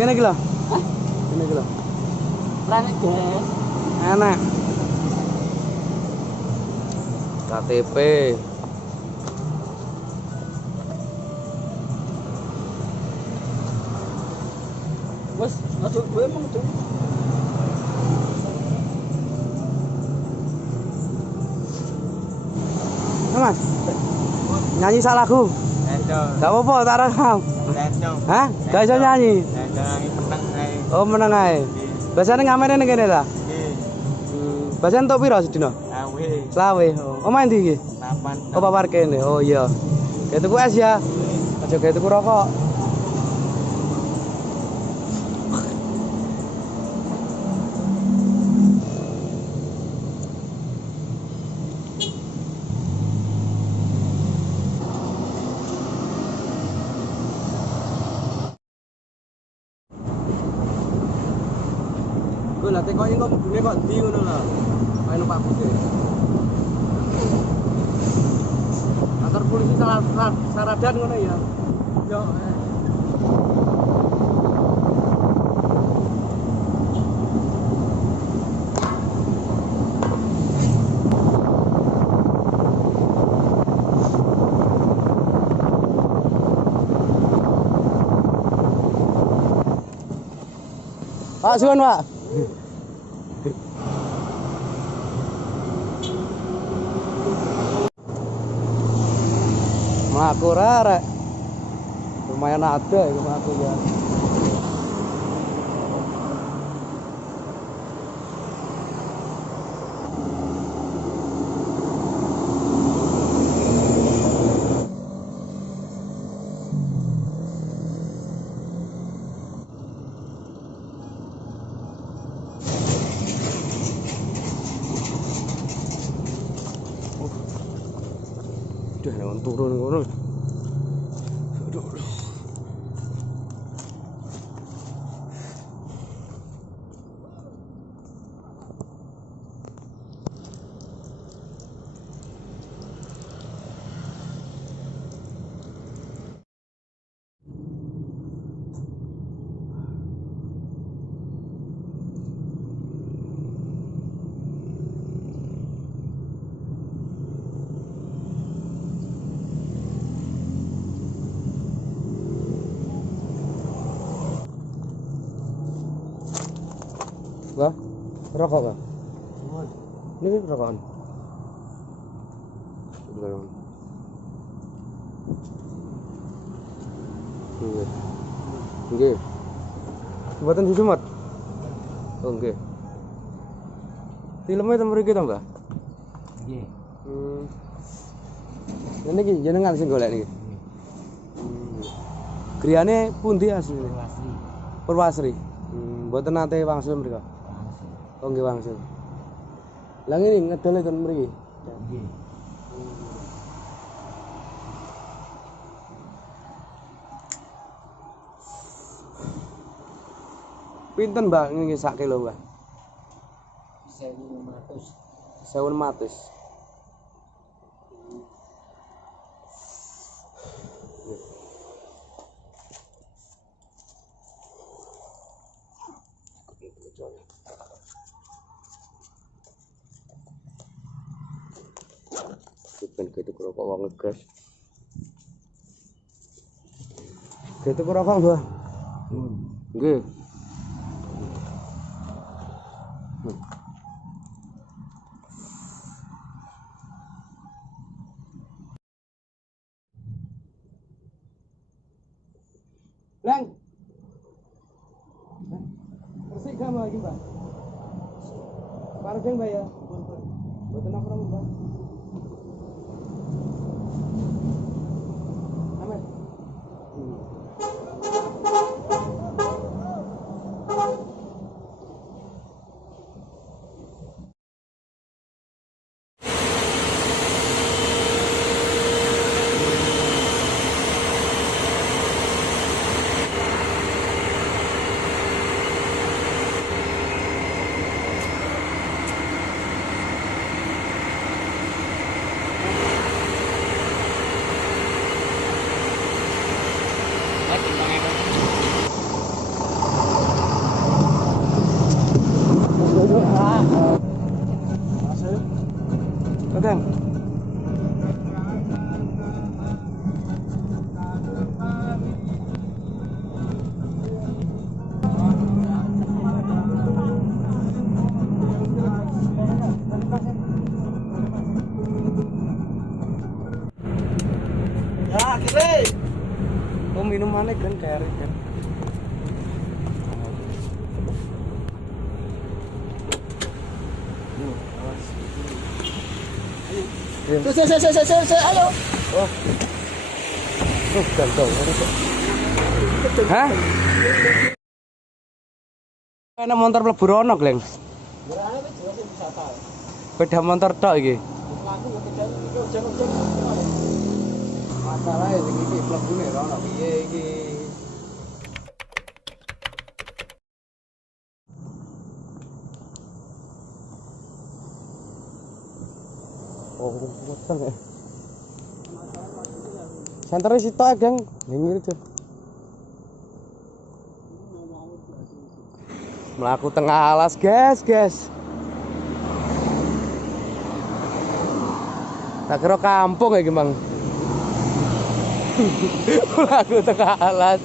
Kene iki lho. Hah? Kene iki lho. Rane gen. Enak. KTP. Wes, aduh gue emang tuh. Mas. Nyanyi sak lagu. Gak apa-apa, tak rekam. Hah? Gak iso nyanyi. Oh, meneng ae. Biasane ngamene ning kene ta? Nggih. Biasane entuk piro sedina? 20. 20. Oh, main ndi iki? Papan. Oh, papar kene. Oh iya. Kayak tuku es ya. Aja kayak tuku rokok. Gue lah tekoke kok mudune kok ndi ngono lho. Kae numpak buse. Kantor polisi Saradan ngono ya. Yo. Pak, suwun, Pak. Melaku rare. Lumayan ada itu melaku ya. Udah jangan turun ngono. Aduh. Wah, rokok Bang. Ini rokokan. Nggih. Mboten disumet. Oh nggih. Filmnya teng mriki to, Mbah? Nggih. Niki jenengan sing golek niki. Griyane pundi asline? Purwasri. Purwasri. Mboten nate wangsul mriko. Oh nggih wangsul. Lah ngene ngedol ten mriki. Nggih. Pinten Mbak niki sak kilo, Mbak? 1.500. 1.500. Ben gitu rokok wong ngegas. Gitu rokok, Mbak. Nggih. Lang. Persik gak lagi, Mbak? Parjeng, Mbak ya. Mboten apa Mbak. Amin. Kadang. Ya, kiri. Oh, minumannya kan kayak kan. Ayo. Oh. Gantong. Hah? Ana motor mlebu rono, Gleng. Beda motor tok iki. Masalah sing iki mlebune rono piye iki? Oh, weteng ya. Sentere sitok, Geng. Ngene iki. Melaku tengah alas, guys. Tak kira kampung ya, Mang. Melaku tengah alas.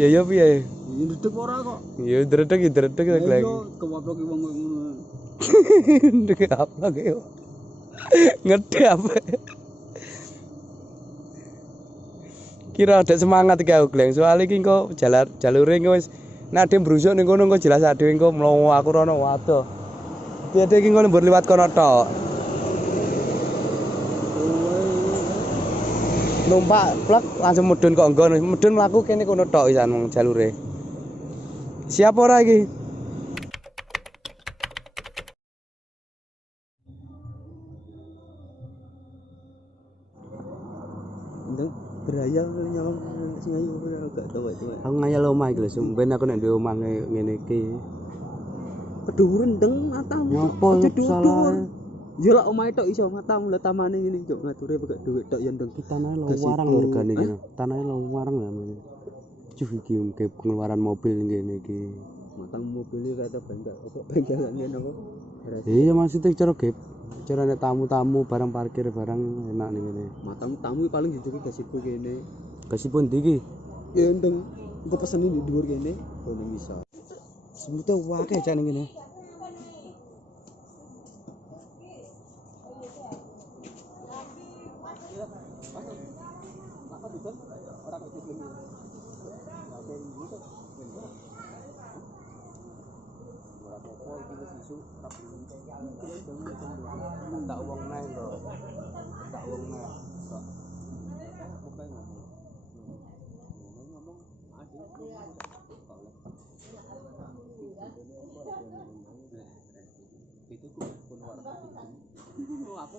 Ya piye? Ndredeg ora kok. Ya dredeg Gleng. Ayo kewaplok wong ngono. Ndek apa ge? Ngedap. Kira ada semangat iki aku, Gleng. Soale iki engko jalure engko wis nek ade brusuk ning kono engko jelas ade engko mlowo aku rono waduh. Dadi iki engko lembur liwat kono tok. Numpak plek langsung mudhun kok nggon. Mudhun mlaku kene kono tok pisan wong jalure. Siap ora iki? Ndeng berayal nyolong sing ayu gak tau itu. Aku ngayal omah iki lho, sumben aku nek duwe omah ngene iki. Keduren ndeng matamu. Nyopo salah? Ya lak omahe tok iso matamu lah tamane ngene cuk ngature pekek dhuwit tok ya ndeng. Tanah warang lho regane iki. Tanah warang namanya. Cuh iki pengeluaran mobil ngene iki. Matang mobil kata bengkel apa bengkelan ngene apa. Iya maksudnya cara gap. Cara nek tamu-tamu barang parkir barang enak ning ngene. Matang tamu paling dicuki gasibu kene. Gasibu ndi iki? Ya ndeng engko pesen di dhuwur kene kono iso. Semute wae cak ning ngene. Tak uang naik loh. Tak uang naik. Itu pun warna itu. Aku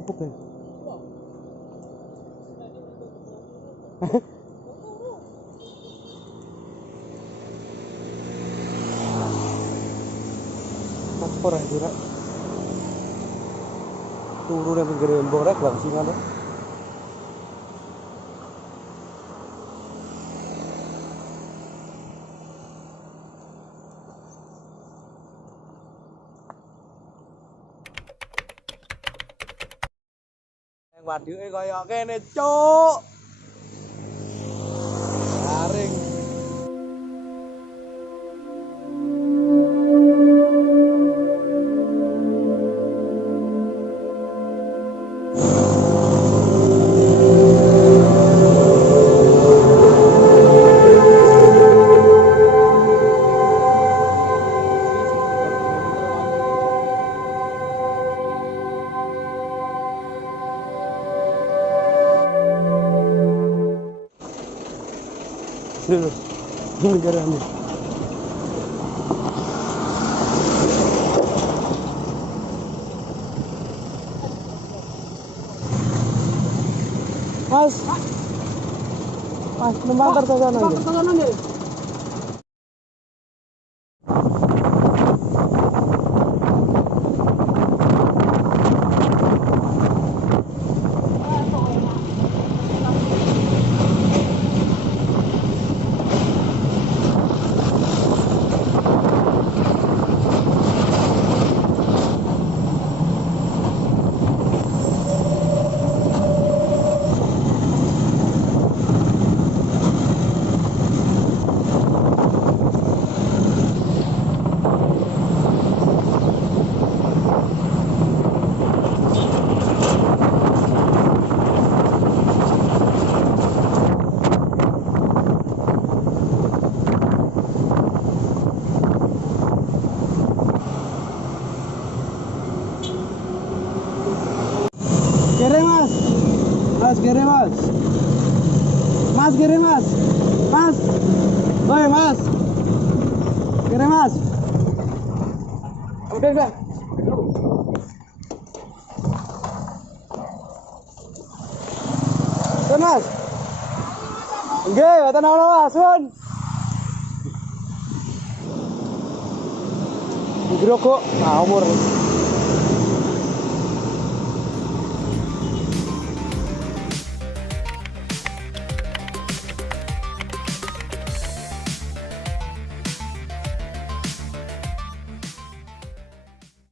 apa Ben? Paspor aja rek. Turu nang pinggir embok rek bang singan rek. Wadike kaya kene, cuk. Garing. Dulu, negaranya. Mas, numpang ke sana aja. Kiri mas, kiri mas, kiri mas, woi mas, kiri mas, udah, Sun mas, nggih, mboten ana asun. Grogok ngawur.